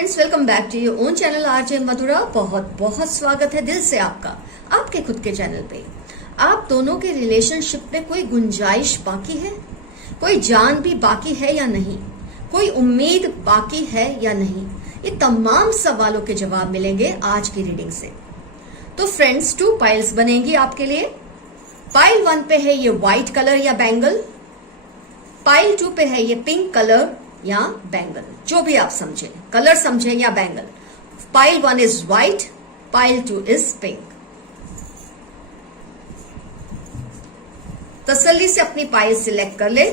Friends, welcome back to your own channel RJ Madhura. बहुत बहुत स्वागत है दिल से आपका आपके खुद के चैनल पे। आप दोनों के रिलेशनशिप में कोई गुंजाइश बाकी है, कोई जान भी बाकी है या नहीं, कोई उम्मीद बाकी है या नहीं, ये तमाम सवालों के जवाब मिलेंगे आज की रीडिंग से। तो फ्रेंड्स, 2 पाइल्स बनेंगी आपके लिए। पाइल 1 पे है ये व्हाइट कलर या बैंगल, पाइल 2 पे है ये पिंक कलर या बैंगल, जो भी आप समझें, कलर समझें या bangle. Pile 1 is white, pile 2 is pink. तसल्ली से अपनी पाइल सिलेक्ट कर ले।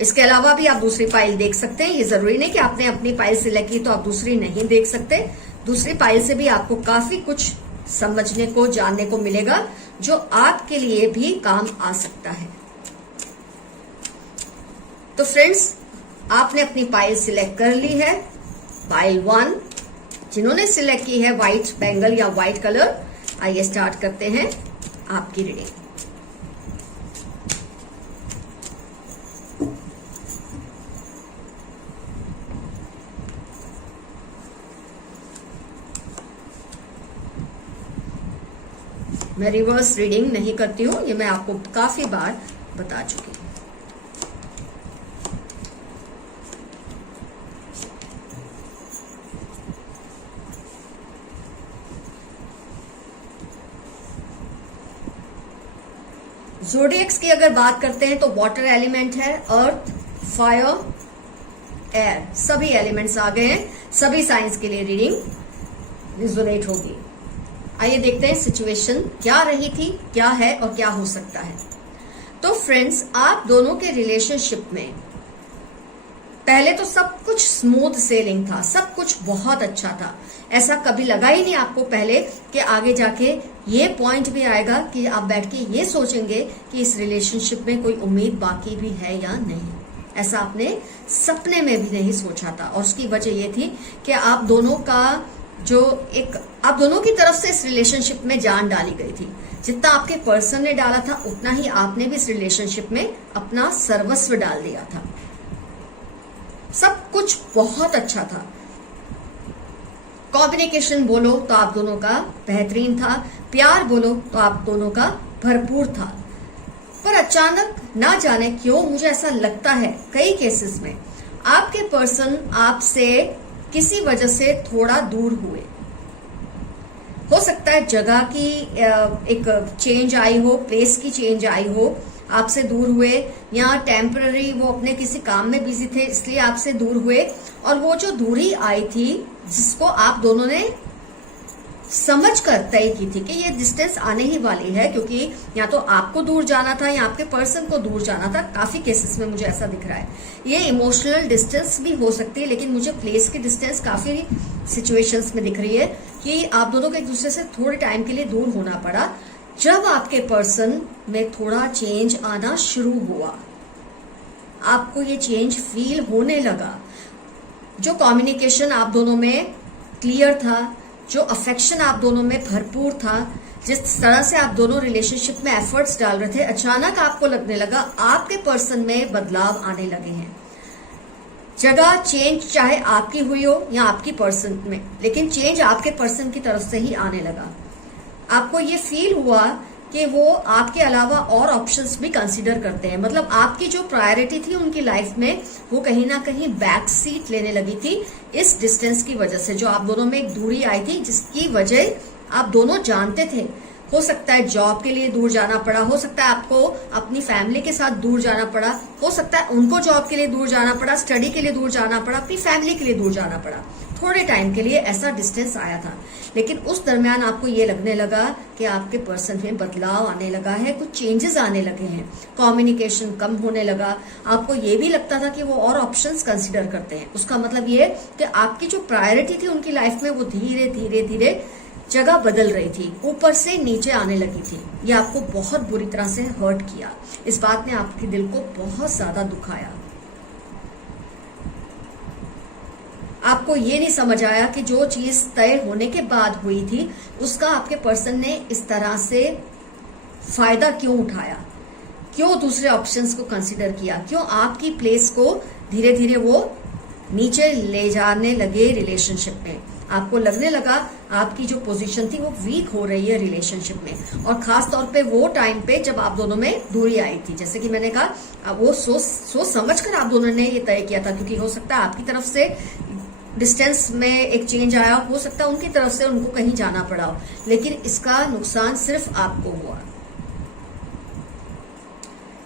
इसके अलावा भी आप दूसरी पाइल देख सकते हैं। ये जरूरी नहीं कि आपने अपनी पाइल सिलेक्ट की तो आप दूसरी नहीं देख सकते। दूसरी पाइल से भी आपको काफी कुछ समझने को, जानने को मिलेगा, जो आपके लिए भी काम आ सकता है। तो फ्रेंड्स, आपने अपनी पाइल सिलेक्ट कर ली है। पाइल 1 जिन्होंने सिलेक्ट की है व्हाइट बैंगल या व्हाइट कलर, आइए स्टार्ट करते हैं आपकी रीडिंग। मैं रिवर्स रीडिंग नहीं करती हूं, ये मैं आपको काफी बार बता चुकी हूं। ज़ोडिएक्स की अगर बात करते हैं तो वाटर एलिमेंट है, अर्थ, फायर, एयर, सभी एलिमेंट्स आ गए हैं। सभी साइंस के लिए रीडिंग रिजोनेट होगी। आइए देखते हैं सिचुएशन क्या रही थी, क्या है और क्या हो सकता है। तो फ्रेंड्स, आप दोनों के रिलेशनशिप में पहले तो सब कुछ स्मूथ सेलिंग था, सब कुछ बहुत अच्छा था। ऐसा कभी लगा ही नहीं आपको पहले कि आगे जाके ये पॉइंट भी आएगा कि आप बैठ के ये सोचेंगे कि इस रिलेशनशिप में कोई उम्मीद बाकी भी है या नहीं। ऐसा आपने सपने में भी नहीं सोचा था। और उसकी वजह ये थी कि आप दोनों की तरफ से इस रिलेशनशिप में जान डाली गई थी। जितना आपके पर्सन ने डाला था, उतना ही आपने भी इस रिलेशनशिप में अपना सर्वस्व डाल दिया था। सब कुछ बहुत अच्छा था। कम्युनिकेशन बोलो तो आप दोनों का बेहतरीन था, प्यार बोलो तो आप दोनों का भरपूर था। पर अचानक ना जाने क्यों मुझे ऐसा लगता है कई केसेस में आपके पर्सन आपसे किसी वजह से थोड़ा दूर हुए। हो सकता है जगह की एक चेंज आई हो, प्लेस की चेंज आई हो, आपसे दूर हुए, या टेम्पररी वो अपने किसी काम में बिजी थे इसलिए आपसे दूर हुए। और वो जो दूरी आई थी, जिसको आप दोनों ने समझकर तय की थी कि ये डिस्टेंस आने ही वाली है, क्योंकि या तो आपको दूर जाना था या आपके पर्सन को दूर जाना था। काफी केसेस में मुझे ऐसा दिख रहा है। ये इमोशनल डिस्टेंस भी हो सकती है, लेकिन मुझे प्लेस की डिस्टेंस काफी सिचुएशंस में दिख रही है कि आप दोनों को एक दूसरे से थोड़े टाइम के लिए दूर होना पड़ा। जब आपके पर्सन में थोड़ा चेंज आना शुरू हुआ, आपको ये चेंज फील होने लगा। जो कम्युनिकेशन आप दोनों में क्लियर था, जो अफेक्शन आप दोनों में भरपूर था, जिस तरह से आप दोनों रिलेशनशिप में एफर्ट्स डाल रहे थे, अचानक आपको लगने लगा आपके पर्सन में बदलाव आने लगे हैं। जगह चेंज चाहे आपकी हुई हो या आपकी पर्सन में, लेकिन चेंज आपके पर्सन की तरफ से ही आने लगा। आपको ये फील हुआ कि वो आपके अलावा और ऑप्शंस भी कंसीडर करते हैं। मतलब आपकी जो प्रायोरिटी थी उनकी लाइफ में, वो कहीं ना कहीं बैक सीट लेने लगी थी इस डिस्टेंस की वजह से, जो आप दोनों में एक दूरी आई थी, जिसकी वजह आप दोनों जानते थे। हो सकता है जॉब के लिए दूर जाना पड़ा, हो सकता है आपको अपनी फैमिली के साथ दूर जाना पड़ा, हो सकता है उनको जॉब के लिए दूर जाना पड़ा, स्टडी के लिए दूर जाना पड़ा, अपनी फैमिली के लिए दूर जाना पड़ा। थोड़े टाइम के लिए ऐसा डिस्टेंस आया था, लेकिन उस दरमियान आपको ये लगने लगा कि आपके पर्सन में बदलाव आने लगा है, कुछ चेंजेस आने लगे हैं, कम्युनिकेशन कम होने लगा। आपको ये भी लगता था कि वो और ऑप्शंस कंसीडर करते हैं। उसका मतलब ये कि आपकी जो प्रायोरिटी थी उनकी लाइफ में, वो धीरे धीरे धीरे जगह बदल रही थी, ऊपर से नीचे आने लगी थी। ये आपको बहुत बुरी तरह से हर्ट किया। इस बात ने आपके दिल को बहुत ज्यादा दुखाया। आपको ये नहीं समझ आया कि जो चीज तय होने के बाद हुई थी, उसका आपके पर्सन ने इस तरह से फायदा क्यों उठाया, क्यों दूसरे ऑप्शंस को कंसीडर किया, क्यों आपकी प्लेस को धीरे धीरे वो नीचे ले जाने लगे रिलेशनशिप में। आपको लगने लगा आपकी जो पोजीशन थी वो वीक हो रही है रिलेशनशिप में, और खास तौर पे वो टाइम पे जब आप दोनों में दूरी आई थी। जैसे कि मैंने कहा, वो सोच समझ कर आप दोनों ने ये तय किया था, क्योंकि हो सकता है आपकी तरफ से डिस्टेंस में एक चेंज आया, हो सकता है उनकी तरफ से उनको कहीं जाना पड़ा हो, लेकिन इसका नुकसान सिर्फ आपको हुआ।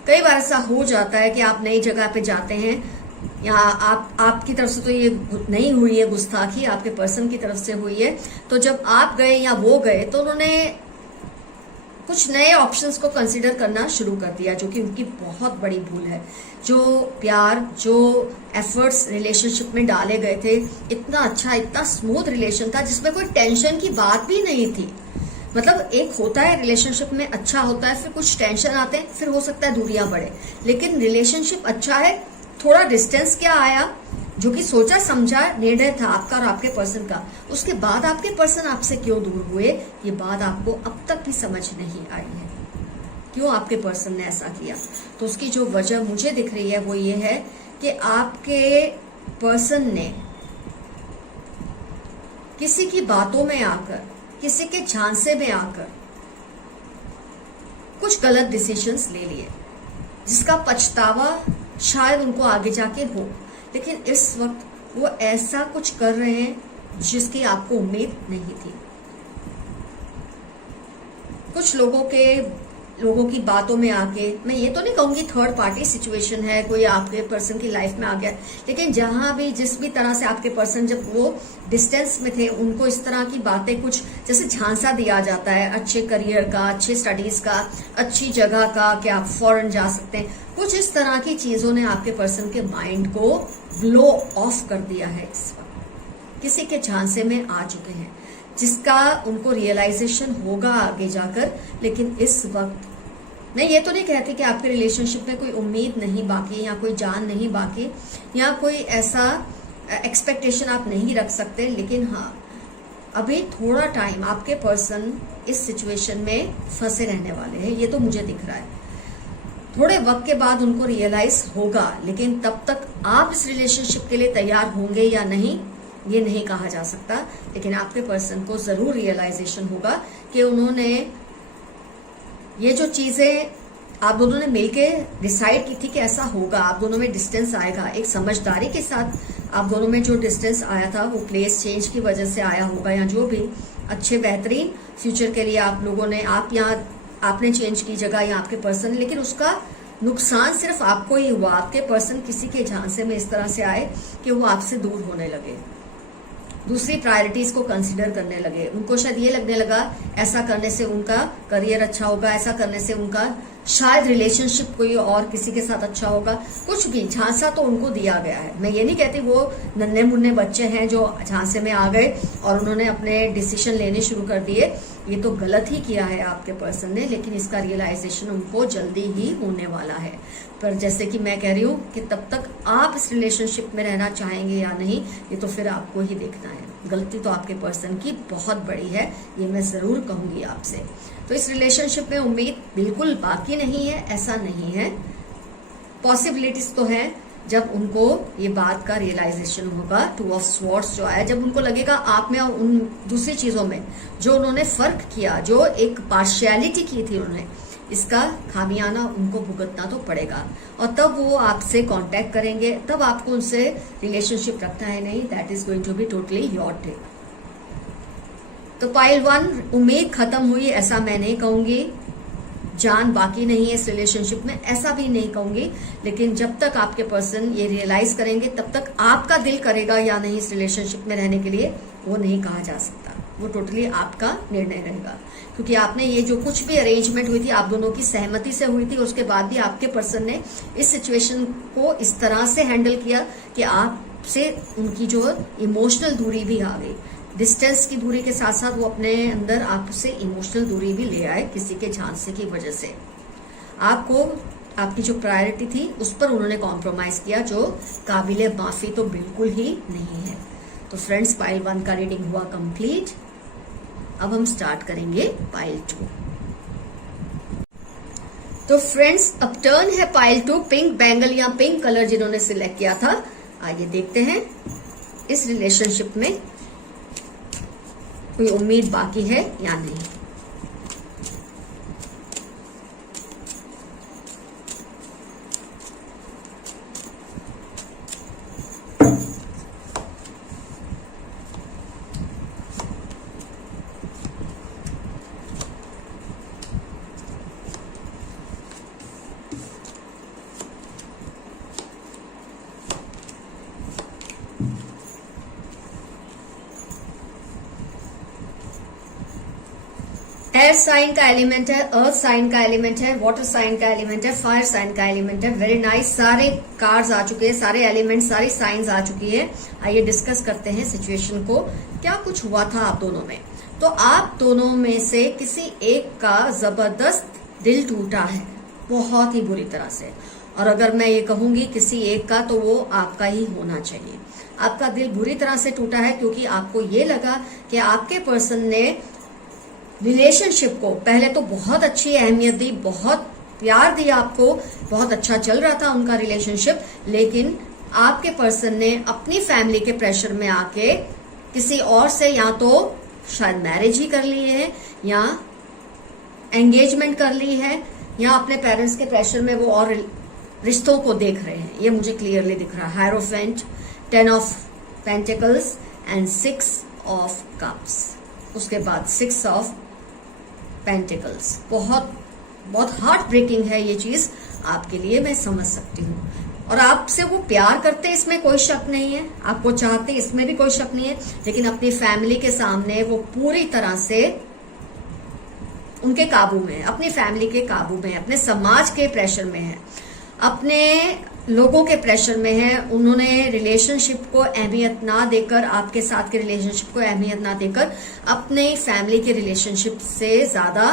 कई बार ऐसा हो जाता है कि आप नई जगह पे जाते हैं, या आपकी तरफ से तो ये नहीं हुई है गुस्ताखी, आपके पर्सन की तरफ से हुई है। तो जब आप गए या वो गए तो उन्होंने कुछ नए ऑप्शंस को कंसीडर करना शुरू कर दिया, जो कि उनकी बहुत बड़ी भूल है। जो प्यार, जो एफर्ट्स रिलेशनशिप में डाले गए थे, इतना अच्छा, इतना स्मूथ रिलेशन था जिसमें कोई टेंशन की बात भी नहीं थी। मतलब एक होता है रिलेशनशिप में अच्छा होता है, फिर कुछ टेंशन आते हैं, फिर हो सकता है दूरियां बढ़े, लेकिन रिलेशनशिप अच्छा है। थोड़ा डिस्टेंस क्या आया, जो कि सोचा समझा निर्णय था आपका और आपके पर्सन का, उसके बाद आपके पर्सन आपसे क्यों दूर हुए, ये बात आपको अब तक भी समझ नहीं आई है। क्यों आपके पर्सन ने ऐसा किया? तो उसकी जो वजह मुझे दिख रही है वो ये है कि आपके पर्सन ने किसी की बातों में आकर, किसी के झांसे में आकर कुछ गलत डिसीजंस ले लिए, जिसका पछतावा शायद उनको आगे जाके हो, लेकिन इस वक्त वो ऐसा कुछ कर रहे हैं जिसकी आपको उम्मीद नहीं थी। कुछ लोगों की बातों में आके, मैं ये तो नहीं कहूंगी थर्ड पार्टी सिचुएशन है, कोई आपके पर्सन की लाइफ में आ गया, लेकिन जहां भी जिस भी तरह से आपके पर्सन जब वो डिस्टेंस में थे, उनको इस तरह की बातें, कुछ जैसे झांसा दिया जाता है अच्छे करियर का, अच्छे स्टडीज का, अच्छी जगह का, कि आप फॉरेन जा सकते हैं, कुछ इस तरह की चीजों ने आपके पर्सन के माइंड को ब्लो ऑफ कर दिया है। इस वक्त किसी के झांसे में आ चुके हैं, जिसका उनको रियलाइजेशन होगा आगे जाकर, लेकिन इस वक्त मैं ये तो नहीं कहती कि आपके रिलेशनशिप में कोई उम्मीद नहीं बाकी, या कोई जान नहीं बाकी, या कोई ऐसा एक्सपेक्टेशन आप नहीं रख सकते, लेकिन हाँ, अभी थोड़ा टाइम आपके पर्सन इस सिचुएशन में फंसे रहने वाले हैं, ये तो मुझे दिख रहा है। थोड़े वक्त के बाद उनको रियलाइज होगा, लेकिन तब तक आप इस रिलेशनशिप के लिए तैयार होंगे या नहीं, ये नहीं कहा जा सकता। लेकिन आपके पर्सन को जरूर रियलाइजेशन होगा कि उन्होंने ये जो चीजें आप दोनों ने मिलके डिसाइड की थी कि ऐसा होगा, आप दोनों में डिस्टेंस आएगा, एक समझदारी के साथ आप दोनों में जो डिस्टेंस आया था वो प्लेस चेंज की वजह से आया होगा, या जो भी अच्छे बेहतरीन फ्यूचर के लिए आप लोगों ने, आप यहाँ आपने चेंज की जगह या आपके पर्सन, लेकिन उसका नुकसान सिर्फ आपको ही हुआ। आपके पर्सन किसी के झांसे में इस तरह से आए कि वो आपसे दूर होने लगे, दूसरी प्रायोरिटीज को कंसीडर करने लगे। उनको शायद ये लगने लगा ऐसा करने से उनका करियर अच्छा होगा, ऐसा करने से उनका शायद रिलेशनशिप कोई और किसी के साथ अच्छा होगा, कुछ भी झांसा तो उनको दिया गया है। मैं ये नहीं कहती वो नन्हे मुन्ने बच्चे हैं जो झांसे में आ गए और उन्होंने अपने डिसीजन लेने शुरू कर दिए, ये तो गलत ही किया है आपके पर्सन ने, लेकिन इसका रियलाइजेशन उनको जल्दी ही होने वाला है। पर जैसे कि मैं कह रही हूँ कि तब तक आप इस रिलेशनशिप में रहना चाहेंगे या नहीं, ये तो फिर आपको ही देखना है। गलती तो आपके पर्सन की बहुत बड़ी है, ये मैं जरूर कहूंगी आपसे। तो इस रिलेशनशिप में उम्मीद बिल्कुल बाकी नहीं है, ऐसा नहीं है। पॉसिबिलिटीज तो है, जब उनको ये बात का रियलाइजेशन होगा, 2 ऑफ स्वॉर्ड्स जो आया, जब उनको लगेगा आप में और उन दूसरी चीजों में जो उन्होंने फर्क किया, जो एक पार्शियलिटी की थी उन्होंने, इसका खामियाना उनको भुगतना तो पड़ेगा, और तब वो आपसे कांटेक्ट करेंगे, तब आपको उनसे रिलेशनशिप रखना है नहीं, that is going to be totally your take. तो पाइल 1, उम्मीद खत्म हुई ऐसा मैं नहीं कहूंगी, जान बाकी नहीं है इस रिलेशनशिप में ऐसा भी नहीं कहूंगी, लेकिन जब तक आपके पर्सन ये रियलाइज करेंगे तब तक आपका दिल करेगा या नहीं इस रिलेशनशिप में रहने के लिए, वो नहीं कहा जा सकता। वो टोटली आपका निर्णय रहेगा, क्योंकि आपने ये जो कुछ भी अरेंजमेंट हुई थी आप दोनों की सहमति से हुई थी, उसके बाद भी आपके पर्सन ने इस सिचुएशन को इस तरह से हैंडल किया कि आपसे उनकी जो इमोशनल दूरी भी आ गई। डिस्टेंस की दूरी के साथ साथ वो अपने अंदर आपसे इमोशनल दूरी भी ले आए किसी के झांसे की वजह से। आपको आपकी जो प्रायोरिटी थी उस पर उन्होंने कॉम्प्रोमाइज किया, जो काबिले माफी तो बिल्कुल ही नहीं है। तो फ्रेंड्स, पाइल 1 का रीडिंग हुआ कंप्लीट। अब हम स्टार्ट करेंगे पाइल 2। तो फ्रेंड्स अब टर्न है पाइल टू पिंक बैंगल या पिंक कलर जिन्होंने सिलेक्ट किया था। आइए देखते हैं इस रिलेशनशिप में कोई उम्मीद बाकी है या नहीं। एयर साइन का एलिमेंट है, अर्थ साइन का एलिमेंट है, वाटर साइन का एलिमेंट है, फायर साइन का एलिमेंट है। वेरी नाइस, सारे कार्ड्स आ चुके हैं, सारे एलिमेंट, सारी साइंस आ चुकी है। आइए डिस्कस करते हैं सिचुएशन को, क्या कुछ हुआ था आप दोनों में। तो आप दोनों में से किसी एक का जबरदस्त दिल टूटा है, बहुत ही बुरी तरह से। और अगर मैं ये कहूंगी किसी एक का, तो वो आपका ही होना चाहिए। आपका दिल बुरी तरह से टूटा है क्योंकि आपको ये लगा कि आपके पर्सन ने रिलेशनशिप को पहले तो बहुत अच्छी अहमियत दी, बहुत प्यार दिया आपको, बहुत अच्छा चल रहा था उनका रिलेशनशिप, लेकिन आपके पर्सन ने अपनी फैमिली के प्रेशर में आके किसी और से या तो शायद मैरिज ही कर ली है या एंगेजमेंट कर ली है या अपने पेरेंट्स के प्रेशर में वो और रिश्तों को देख रहे हैं। ये मुझे क्लियरली दिख रहा है। Hierophant, 10 of pentacles and 6 of cups, उसके बाद 6 ऑफ पेंटिकल्स। बहुत बहुत हार्ट ब्रेकिंग है ये चीज आपके लिए, मैं समझ सकती हूँ। और आपसे वो प्यार करते, इसमें कोई शक नहीं है, आपको चाहते, इसमें भी कोई शक नहीं है, लेकिन अपनी फैमिली के सामने वो पूरी तरह से उनके काबू में है, अपनी फैमिली के काबू में है, अपने समाज के प्रेशर में है, अपने लोगों के प्रेशर में है। उन्होंने रिलेशनशिप को अहमियत ना देकर, आपके साथ के रिलेशनशिप को अहमियत ना देकर, अपने फैमिली के रिलेशनशिप से ज्यादा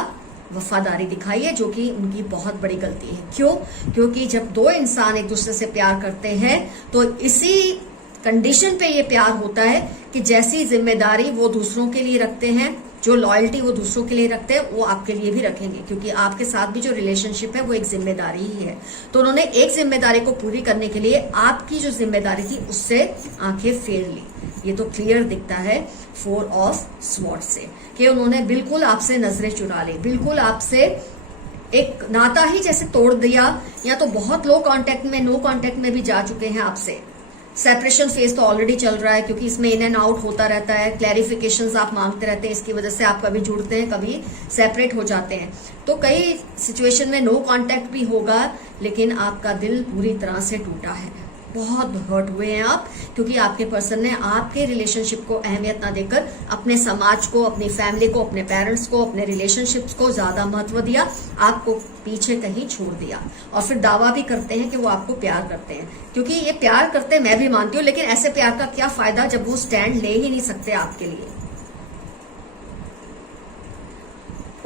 वफादारी दिखाई है, जो कि उनकी बहुत बड़ी गलती है। क्यों? क्योंकि जब दो इंसान एक दूसरे से प्यार करते हैं तो इसी कंडीशन पे ये प्यार होता है कि जैसी जिम्मेदारी वो दूसरों के लिए रखते हैं, जो लॉयल्टी वो दूसरों के लिए रखते हैं, वो आपके लिए भी रखेंगे, क्योंकि आपके साथ भी जो रिलेशनशिप है वो एक जिम्मेदारी ही है। तो उन्होंने एक जिम्मेदारी को पूरी करने के लिए आपकी जो जिम्मेदारी थी उससे आंखें फेर ली। ये तो क्लियर दिखता है 4 ऑफ स्वॉर्ड से कि उन्होंने बिल्कुल आपसे नजरें चुरा ली, बिल्कुल आपसे एक नाता ही जैसे तोड़ दिया, या तो बहुत लो कांटेक्ट में, नो कांटेक्ट में भी जा चुके हैं आपसे। सेपरेशन फेज तो ऑलरेडी चल रहा है, क्योंकि इसमें इन एंड आउट होता रहता है, क्लैरिफिकेशंस आप मांगते रहते हैं, इसकी वजह से आप कभी जुड़ते हैं, कभी सेपरेट हो जाते हैं। तो कई सिचुएशन में नो कांटेक्ट भी होगा, लेकिन आपका दिल पूरी तरह से टूटा है, बहुत हर्ट हुए हैं आप, क्योंकि आपके पर्सन ने आपके रिलेशनशिप को अहमियत ना देकर अपने समाज को, अपनी फैमिली को, अपने पेरेंट्स को, अपने रिलेशनशिप्स को ज्यादा महत्व दिया, आपको पीछे कहीं छोड़ दिया। और फिर दावा भी करते हैं कि वो आपको प्यार करते हैं, क्योंकि ये प्यार करते हैं, मैं भी मानती हूँ, लेकिन ऐसे प्यार का क्या फायदा जब वो स्टैंड ले ही नहीं सकते आपके लिए।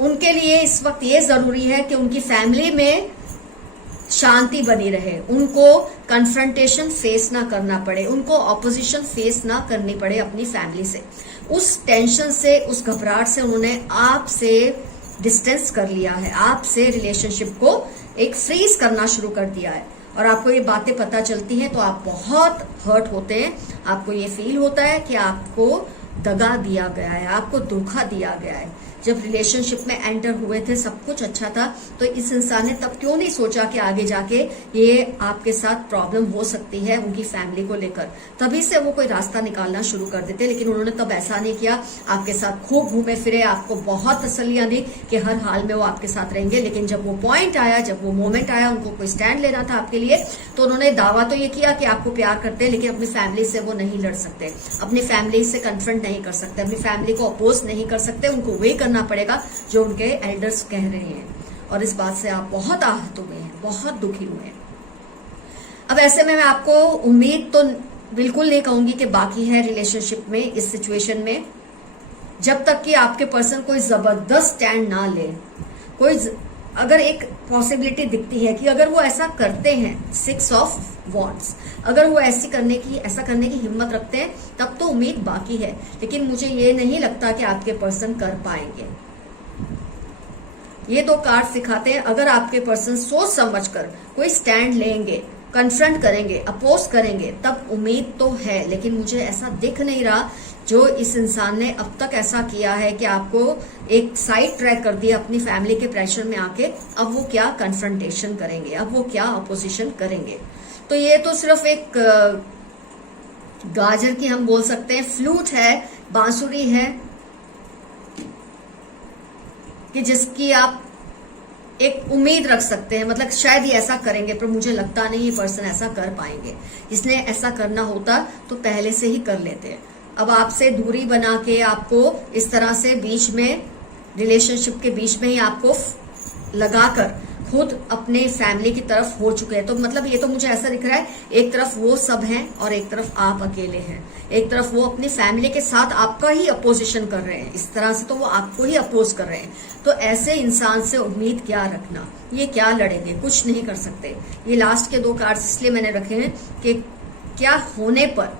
उनके लिए इस वक्त ये जरूरी है कि उनकी फैमिली में शांति बनी रहे, उनको कन्फ्रंटेशन फेस ना करना पड़े, उनको ऑपोजिशन फेस ना करनी पड़े अपनी फैमिली से। उस टेंशन से, उस घबराहट से उन्होंने आपसे डिस्टेंस कर लिया है, आपसे रिलेशनशिप को एक फ्रीज करना शुरू कर दिया है। और आपको ये बातें पता चलती हैं तो आप बहुत हर्ट होते हैं, आपको ये फील होता है कि आपको दगा दिया गया है, आपको धोखा दिया गया है। जब रिलेशनशिप में एंटर हुए थे सब कुछ अच्छा था, तो इस इंसान ने तब क्यों नहीं सोचा कि आगे जाके ये आपके साथ प्रॉब्लम हो सकती है उनकी फैमिली को लेकर, तभी से वो कोई रास्ता निकालना शुरू कर देते। लेकिन उन्होंने तब ऐसा नहीं किया, आपके साथ खूब घूमे फिरे, आपको बहुत तसल्लियां दी कि हर हाल में वो आपके साथ रहेंगे। लेकिन जब वो पॉइंट आया, जब वो मोमेंट आया, उनको कोई स्टैंड लेना था आपके लिए, तो उन्होंने दावा तो ये किया कि आपको प्यार करते हैं, लेकिन अपनी फैमिली से वो नहीं लड़ सकते, अपनी फैमिली से कन्फ्रंट नहीं कर सकते, अपनी फैमिली को अपोज नहीं कर सकते, उनको वे करना पड़ेगा जो उनके एल्डर्स कह रहे हैं। और इस बात से आप बहुत आहत हुए हैं, बहुत दुखी हुए हैं। अब ऐसे में मैं आपको उम्मीद तो बिल्कुल नहीं कहूंगी कि बाकी है रिलेशनशिप में, इस सिचुएशन में, जब तक कि आपके पर्सन कोई जबरदस्त स्टैंड ना ले। कोई अगर एक पॉसिबिलिटी दिखती है कि अगर वो ऐसा करते हैं, 6 ऑफ वॉन्ड्स, अगर वो ऐसा करने की हिम्मत रखते हैं, तब तो उम्मीद बाकी है। लेकिन मुझे ये नहीं लगता कि आपके पर्सन कर पाएंगे। ये दो कार्ड सिखाते हैं अगर आपके पर्सन सोच समझकर कोई स्टैंड लेंगे, कन्फ्रंट करेंगे, अपोज करेंगे, तब उम्मीद तो है। लेकिन मुझे ऐसा दिख नहीं रहा जो इस इंसान ने अब तक ऐसा किया है कि आपको एक साइड ट्रैक कर दिया अपनी फैमिली के प्रेशर में आके। अब वो क्या कन्फ्रंटेशन करेंगे, अब वो क्या अपोजिशन करेंगे। तो ये तो सिर्फ एक गाजर की हम बोल सकते हैं फ्लूट है, बांसुरी है कि जिसकी आप एक उम्मीद रख सकते हैं। मतलब शायद ये ऐसा करेंगे, पर मुझे लगता नहीं ये पर्सन ऐसा कर पाएंगे। इसने ऐसा करना होता तो पहले से ही कर लेते। अब आपसे दूरी बना के आपको इस तरह से बीच में, रिलेशनशिप के बीच में ही आपको लगाकर खुद अपने फैमिली की तरफ हो चुके हैं। तो मतलब ये तो मुझे ऐसा दिख रहा है, एक तरफ वो सब हैं और एक तरफ आप अकेले हैं। एक तरफ वो अपनी फैमिली के साथ आपका ही अपोजिशन कर रहे हैं, इस तरह से तो वो आपको ही अपोज कर रहे हैं। तो ऐसे इंसान से उम्मीद क्या रखना, ये क्या लड़ेंगे, कुछ नहीं कर सकते। ये लास्ट के दो कार्ड्स इसलिए मैंने रखे हैं कि क्या होने पर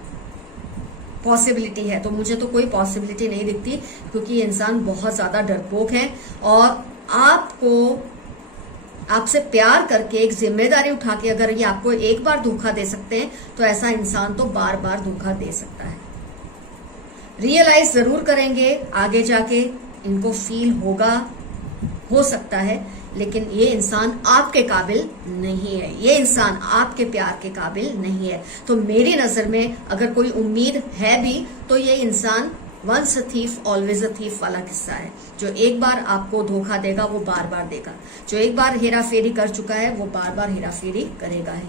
पॉसिबिलिटी है। तो मुझे तो कोई पॉसिबिलिटी नहीं दिखती, क्योंकि ये इंसान बहुत ज्यादा डरपोक है और आपसे प्यार करके एक जिम्मेदारी उठा के अगर ये आपको एक बार धोखा दे सकते हैं तो ऐसा इंसान तो बार बार धोखा दे सकता है। रियलाइज जरूर करेंगे आगे जाके, इनको फील होगा, हो सकता है, लेकिन ये इंसान आपके काबिल नहीं है। ये इंसान आपके प्यार के काबिल नहीं है। तो मेरी नजर में अगर कोई उम्मीद है भी तो ये इंसान once a thief always a thief वाला किस्सा है। जो एक बार आपको धोखा देगा वो बार बार देगा। जो एक बार हेरा फेरी कर चुका है वो बार बार हेरा फेरी करेगा ही।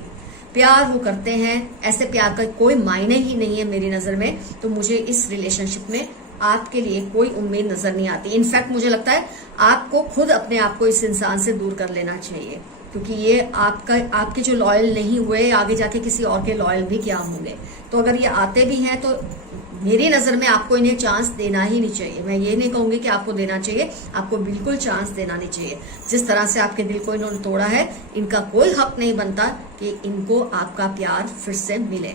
प्यार वो करते हैं, ऐसे प्यार का कोई मायने ही नहीं है मेरी नजर में। तो मुझे इस रिलेशनशिप में आपके लिए कोई उम्मीद नजर नहीं आती। इनफैक्ट मुझे लगता है आपको खुद अपने आप को इस इंसान से दूर कर लेना चाहिए, क्योंकि ये आपके जो लॉयल नहीं हुए आगे जाके किसी और के लॉयल भी क्या होंगे। तो अगर ये आते भी हैं तो मेरी नजर में आपको इन्हें चांस देना ही नहीं चाहिए। मैं ये नहीं कहूंगी कि आपको देना चाहिए, आपको बिल्कुल चांस देना नहीं चाहिए। जिस तरह से आपके दिल को इन्होंने तोड़ा है, इनका कोई हक नहीं बनता कि इनको आपका प्यार फिर से मिले।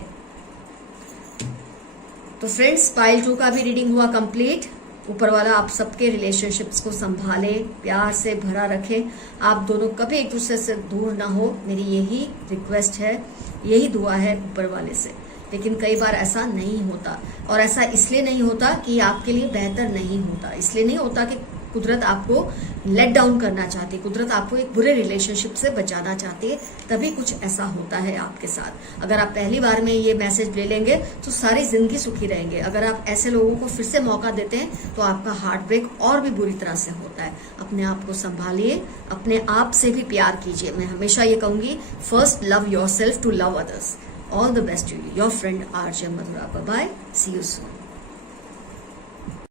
तो फ्रेंड्स, पाइल 2 का भी रीडिंग हुआ कंप्लीट। ऊपर वाला आप सबके रिलेशनशिप्स को संभाले, प्यार से भरा रखे, आप दोनों कभी एक दूसरे से दूर ना हो, मेरी यही रिक्वेस्ट है, यही दुआ है ऊपर वाले से। लेकिन कई बार ऐसा नहीं होता, और ऐसा इसलिए नहीं होता कि आपके लिए बेहतर नहीं होता, इसलिए नहीं होता कि कुदरत आपको लेट डाउन करना चाहती, कुदरत आपको एक बुरे रिलेशनशिप से बचाना चाहती है, तभी कुछ ऐसा होता है आपके साथ। अगर आप पहली बार में ये मैसेज ले लेंगे तो सारी जिंदगी सुखी रहेंगे। अगर आप ऐसे लोगों को फिर से मौका देते हैं तो आपका हार्ट ब्रेक और भी बुरी तरह से होता है। अपने आप को संभालिए, अपने आप से भी प्यार कीजिए। मैं हमेशा ये कहूंगी, first love yourself to love others. All the best to you. Your friend RJ Madhura. Bye bye. See you soon.